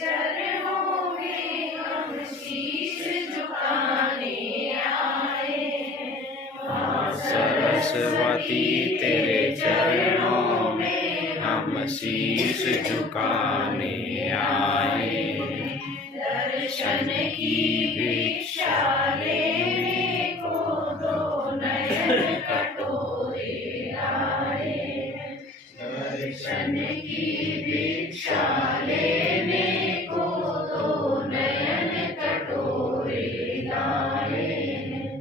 चरणों में हम शीश झुकाने आए हैं। माँ सरस्वती तेरे चरणों में हम शीश झुकाने आए हैं। दर्शन की भिक्षा लेने को दो नयन कटोरे लाए हैं। दर्शन की भिक्षा लेने को दो नयन कटोरे लाए हैं।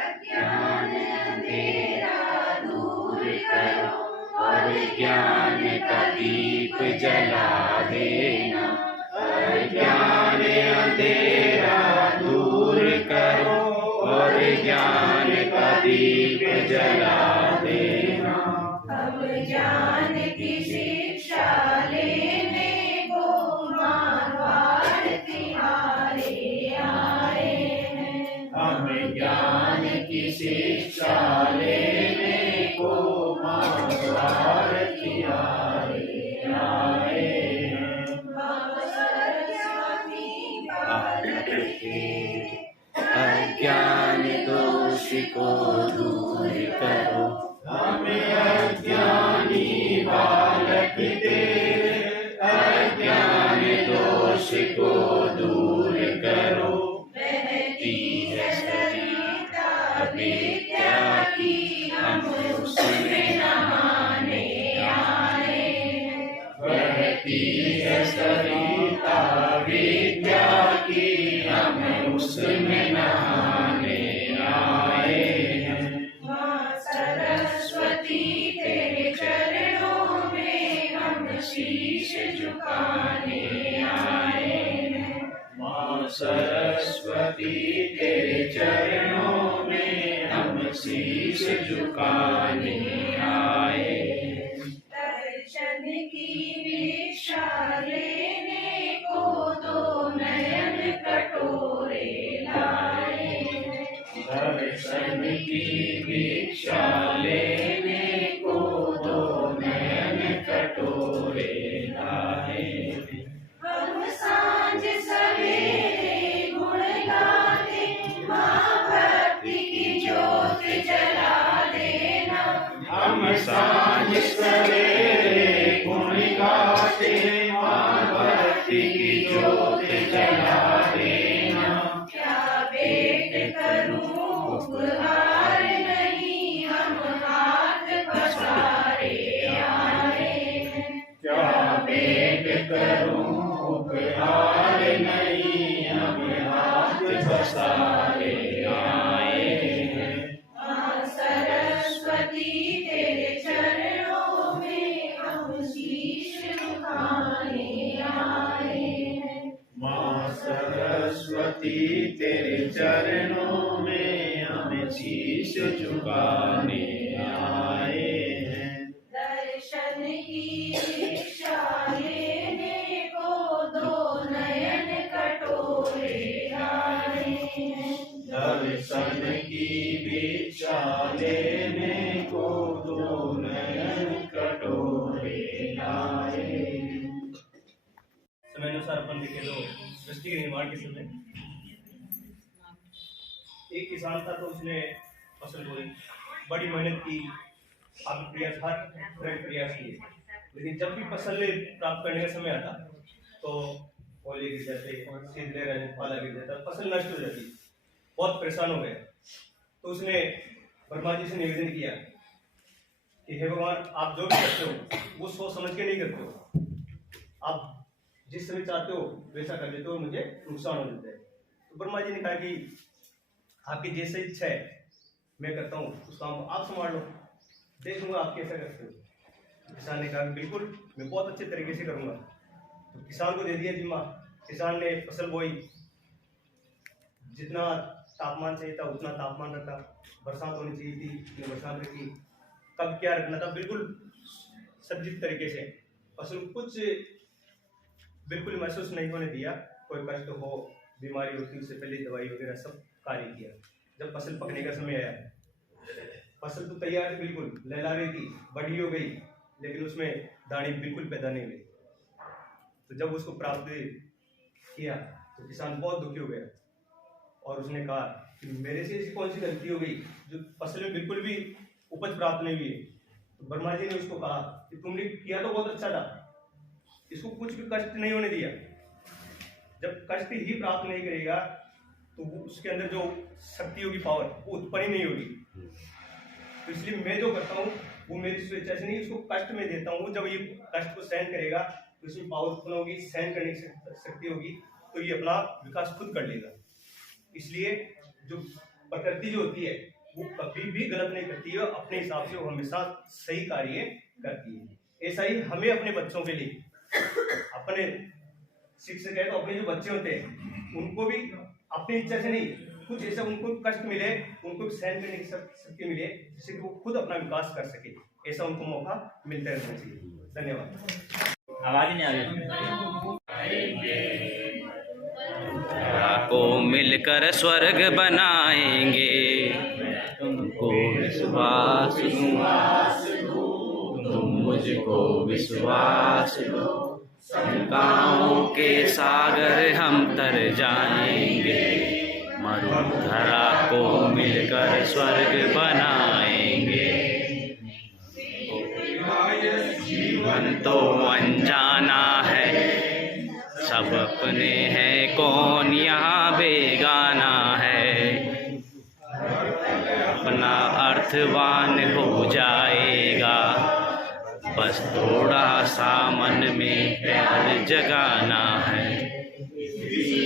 अज्ञान अंधेरा दूर करो और ज्ञान का दीप जला देना। अज्ञान अंधेरा दूर करो और ज्ञान का दीप जला देना। अब ज्ञान की शिक्षा लेने को मारवाड़ तिहारे आए हैं। हम ज्ञान की शिक्षा लेने को मारवाड़ तिहारे आए हैं। बाबा सरस्वती बालक के अज्ञान दोष को दूर करो। हमें अज्ञानी बालक तेरे अज्ञान दोष को दूर करो। बहती है सरिता विद्या की हम उसमें नहाने आए हैं। बहती है सरिता विद्या की हम उसमें नहाने आए हैं। माँ सरस्वती तेरे चरणों में हम शीश झुकाने आए हैं। माँ सरस्वती तेरे चरणों में हम शीश झुकाने आए हैं। दर्शन की भिक्षा लेने को दो नयन कटोरे लाए हैं। दर्शन की भिक्षा लेने को दो नयन कटोरे लाए हैं। हम सांझ सवेरे गुण गाते माँ भक्ति की ज्योत जला देना। हम सांझ सवेरे गुण गाते माँ भक्ति की ज्योत जला देना। क्या भेंट करूं उपहार नहीं हम हाथ पसारे आए हैं। क्या भेंट करूं उपहार नहीं हम हाथ पसारे आए हैं। माँ सरस्वती तेरे चरणों में हम शीश झुकाने आए हैं। माँ सरस्वती तेरे चरणों में हम शीश झुकाने आए हैं। दर्शन की भिक्षा लेने को दो नयन कटोरे लाए हैं। दर्शन की भिक्षा लेने को दो नयन कटोरे लाए हैं। समयानुसार अपन देखे तो सृष्टि के निर्माण के समय एक किसान था, तो उसने फसल बोई, बड़ी मेहनत की, आप प्रयास हर तरह के प्रयास किए, लेकिन जब भी फसल प्राप्त करने का समय आता तो ओले गिर जाते, शीत ले रहे, पाला गिर जाता, फसल नष्ट हो जाती। बहुत परेशान हो गया। तो उसने ब्रह्मा जी से निवेदन किया कि हे भगवान, आप जो भी करते हो वो सोच समझ के नहीं करते हो, आप जिस समय चाहते हो वैसा कर देते हो, मुझे नुकसान हो जाता है। तो ब्रह्मा जी ने कहा कि आपकी जैसे इच्छा है मैं करता हूँ, उस काम को आप संभाल लो, देखूंगा आप कैसा करते हो। किसान ने कहा बिल्कुल, मैं बहुत अच्छे तरीके से करूंगा। तो किसान को दे दिया जिम्मा। किसान ने फसल बोई, जितना तापमान चाहिए था उतना तापमान रखा, बरसात होनी चाहिए थी उतनी बरसात रखी, कब क्या रखना था बिल्कुल सज्जित तरीके से। फसल कुछ बिल्कुल महसूस नहीं होने दिया, कोई कष्ट हो, बीमारी होती उससे पहले दवाई वगैरह सब कार्य किया। जब फसल पकने का समय आया, फसल तो तैयार थी, बिल्कुल लहला रही थी, बड़ी हो गई, लेकिन उसमें दाने बिल्कुल पैदा नहीं हुई। तो जब उसको प्राप्त किया तो किसान बहुत दुखी हो गया और उसने कहा कि मेरे से ऐसी कौन सी गलती हो गई जो फसल में बिल्कुल भी उपज प्राप्त नहीं हुई है। तो वर्मा जी ने उसको कहा कि तुमने किया तो बहुत अच्छा था, इसको कुछ भी कष्ट नहीं होने दिया। जब कष्ट ही प्राप्त नहीं करेगा तो वो उसके अंदर जो शक्ति होगी, पावर, वो उत्पन्न ही नहीं होगी। तो इसलिए मैं जो करता हूँ वो मेरी स्वेच्छा से नहीं, उसको कष्ट में देता हूँ। जब ये कष्ट को सहन करेगा तो इसमें पावर उत्पन्न होगी, सहन करने की शक्ति होगी, तो ये अपना विकास खुद कर लेगा। इसलिए जो प्रकृति जो होती है वो कभी भी गलत नहीं करती है, अपने हिसाब से वो हमेशा सही कार्य करती है। ऐसा ही हमें अपने बच्चों के लिए, अपने शिक्षक है तो अपने जो बच्चे होते हैं उनको भी अपनी इच्छा से नहीं, कुछ ऐसा उनको कष्ट मिले, उनको सहन करने की शक्ति मिले जिससे कि वो खुद अपना विकास कर सके, ऐसा उनको मौका मिलता रहना चाहिए। धन्यवाद। आवाज नहीं आ रही। को मिलकर स्वर्ग बनाएंगे, तुमको विश्वास दो, तुम मुझको विश्वास दो, शंकाओं के सागर हम तर जाएंगे, मरुधरा को मिलकर स्वर्ग बनाएंगे। जीवन तो अनजाना है, सब अपने हैं, कौन यहाँ बेगाना है, अपना अर्थवान हो जाएगा, बस थोड़ा सा मन में प्यार जगाना है।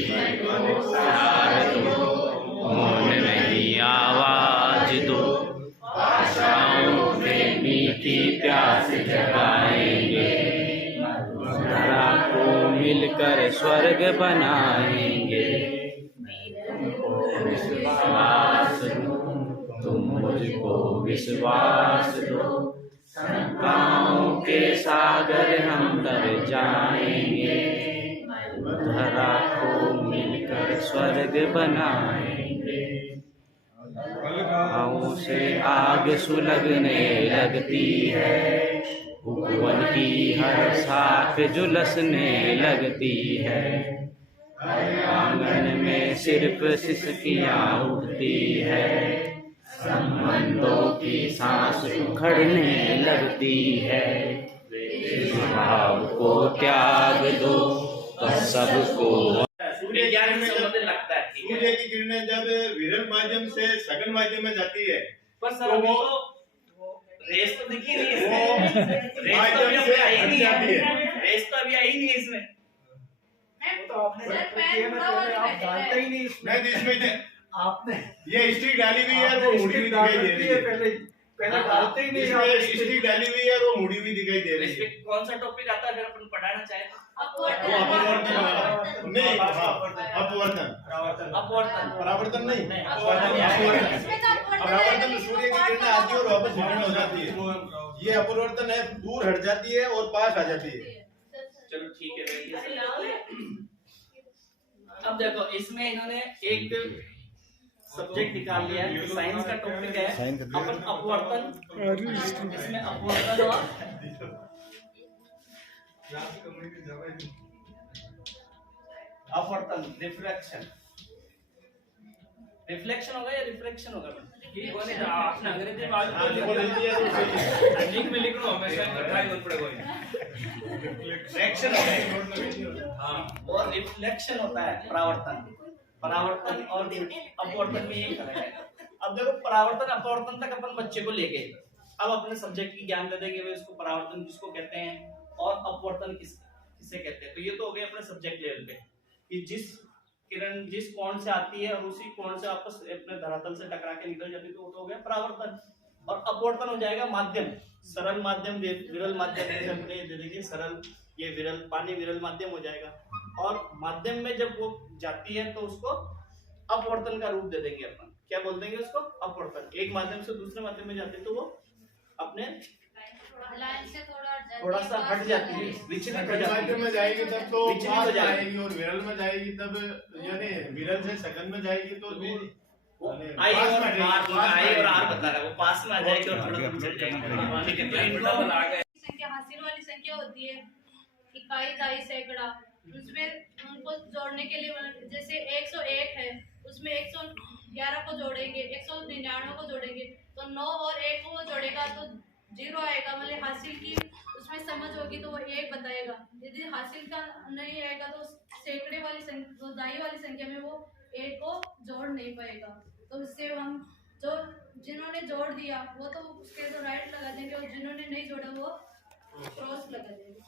प्यार दो, मौन नहीं आवाज दो, आशाओं के मीठी प्यास जगाएंगे, धरा को मिलकर स्वर्ग बनाएंगे, तुमको विश्वास दो, तुम मुझको विश्वास दो, शंकाओं के सागर हम तर जाएंगे, धरा को मिलकर स्वर्ग बनाएंगे। आँखों से आग सुलगने लगती है, उपवन की हर शाख झुलसने लगती है, आंगन में सिर्फ सिसकियाँ उठती है, संबंधों की सांस उखड़ने लगती है, भाव को त्याग दो तो सबको। विज्ञान में जब लगता है सूर्य की किरणें जब विरल माध्यम से सघन माध्यम में जाती है, पर सर तो वो रेस तो दिखी नहीं इसमें, रेस तो अभी आई नहीं है, रेस तो अभी आई नहीं है इसमें। वो तो आपने आप जानते ही नहीं नहीं तो इसमें आपने ये स्टिक डाली हुई है, वो मुड़ी हुई दिखाई दे रही है। पहले डालते ही नहीं, इसमें स्टिक डाली हुई है, वो मुड़ी हुई दिखाई दे रही है। इसमें कौन सा टॉपिक आता है अगर अपन पढ़ाना चाहे तो? वो अपवर्तन वाला नहीं, अपवर्तन, परावर्तन नहीं, परावर्तन सूर्य की किरणें आती है और वापस विकीर्ण हो जाती है। ये अपवर्तन है, दूर हट जाती है और पास आ जाती है। चलो ठीक है। अब देखो इसमें इन्होंने एक सब्जेक्ट निकाल लिया है, साइंस का टॉपिक है अपन अपवर्तन, इसमें अपवर्तन और अपवर्तन, रिफ्लेक्शन, रिफ्लेक्शन होगा या रिफ्लेक्शन होगा? आपने अंग्रेजी में में लिख लो, हमेशा रिफ्लेक्शन और रिफ्लेक्शन होता है परावर्तन। परावर्तन और अपवर्तन में यही फर्क है। अब देखो परावर्तन अपवर्तन तक अपन बच्चे को लेके अब अपने सब्जेक्ट की ज्ञान दे देंगे वे इसको परावर्तन किसको कहते हैं और अपवर्तन किसे कहते हैं। तो ये तो हो गया अपने सब्जेक्ट लेवल पे कि जिस किरण जिस कोण से आती है और उसी कोण से वापस अपने धरातल से टकरा के निकल जाती है, तो वो तो हो गया परावर्तन। और अपवर्तन हो जाएगा माध्यम, सरल माध्यम, विरल माध्यम दे देखिए, सरल ये विरल, पानी विरल माध्यम हो जाएगा। और माध्यम में जब वो जाती है तो उसको अपवर्तन का रूप दे देंगे अपन, क्या बोल देंगे उसको? अपवर्तन। एक माध्यम से दूसरे माध्यम में जाती है तो वो अपने थोड़ा सा हट जाती है, विचलित हो जाती है। में जाएगी तब तो विचलित हो जाएगी और विरल में जाएगी तब, यानी विरल से सघन में जाएगी तो दूर आई और आर बता रहा है, वो पास में आ जाएगी और थोड़ा दूर चल जाएगी। ठीक है, संख्या हासिल वाली संख्या होती है इकाई, दाई, सैकड़ा, उसमें उनको जोड़ने के लिए जैसे 101 है, उसमें 111 को जोड़ेंगे, 199 को जोड़ेंगे, तो 9 और 1 को वो जोड़ेगा तो 0 आएगा। मतलब हासिल की उसमें समझ होगी तो वो 1 बताएगा। यदि हासिल का नहीं आएगा तो सैकड़े वाली संख्या, तो दाई वाली संख्या में वो 1 को जोड़ नहीं पाएगा। तो इससे हम जो जिन्होंने जोड़ दिया वो तो उसके तो राइट लगा देंगे, और जिन्होंने नहीं जोड़ा वो क्रॉस लगा देंगे।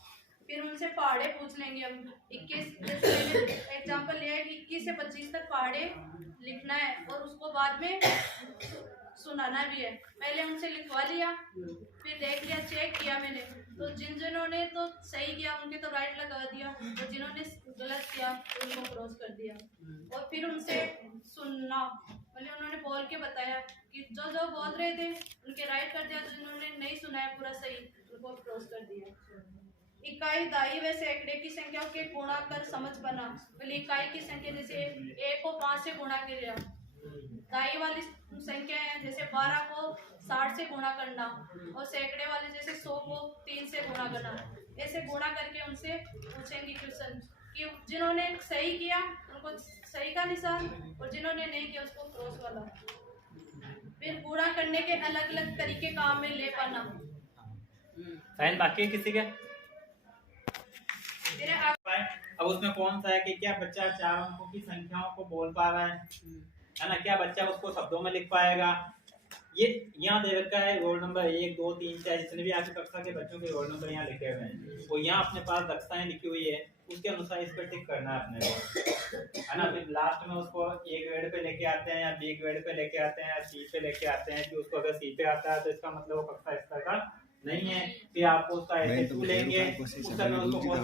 फिर उनसे पहाड़े पूछ लेंगे हम 21, जैसे एग्जाम्पल लिया है कि 21 से 25 तक पहाड़े लिखना है और उसको बाद में सुनाना भी है। पहले उनसे लिखवा लिया, फिर देख लिया, चेक किया मैंने, तो जिन्होंने तो सही किया उनके तो राइट लगा दिया, और जिन्होंने गलत किया उनको क्रॉस कर दिया। और फिर उनसे सुनना, मतलब उन्होंने बोल के बताया कि जो जो बोल रहे थे उनके राइट कर दिया, तो जिन्होंने नहीं सुनाया पूरा सही उनको क्रॉस कर दिया। इकाई, दाई व सैकड़े की संख्या के गुणा कर समझ बना। पहले इकाई की संख्या जैसे 1 को 5 से गुणा कर लिया, दाई वाली संख्या है जैसे 12 को 60 से गुणा करना, और सैकड़े वाले जैसे 100 को 3 से गुणा करना। ऐसे गुणा करके उनसे पूछेंगे क्वेश्चन कि जिन्होंने सही किया उनको सही का निशान, और जिन्होंने नहीं किया उसको क्रॉस वाला। फिर गुणा करने के अलग अलग तरीके काम में ले पाना। फैन बाकी है किसी के? मेरे अब उसमें कौन सा है कि क्या बच्चा 4 अंकों की संख्याओं को बोल पा रहा है ना, क्या बच्चा उसको शब्दों में लिख पाएगा। ये यहाँ दे रखा है रोल नंबर 1 2 3 4, जितने भी आपकी कक्षा के बच्चों के रोल नंबर यहाँ लिखे हुए हैं, वो यहाँ अपने पास दक्षताएं लिखी हुई है, उसके अनुसार इस पर टिक करना है अपने को, है ना। फिर लास्ट में उसको A ग्रेड पे लेके आते हैं या B ग्रेड पे लेके आते हैं या C पे लेके आते हैं, कि उसको अगर C पे आता है तो इसका मतलब वो कक्षा स्तर का नहीं है। फिर आपको उसका एसेट लेंगे, उस समय उसको